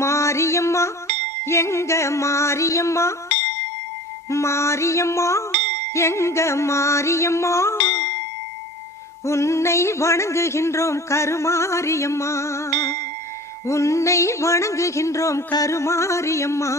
மாரியம்மா எங்க மாரியம்மா, மாரியம்மா எங்க மாரியம்மா, உன்னை வணங்குகின்றோம் கருமாரியம்மா, உன்னை வணங்குகின்றோம் கருமாரியம்மா.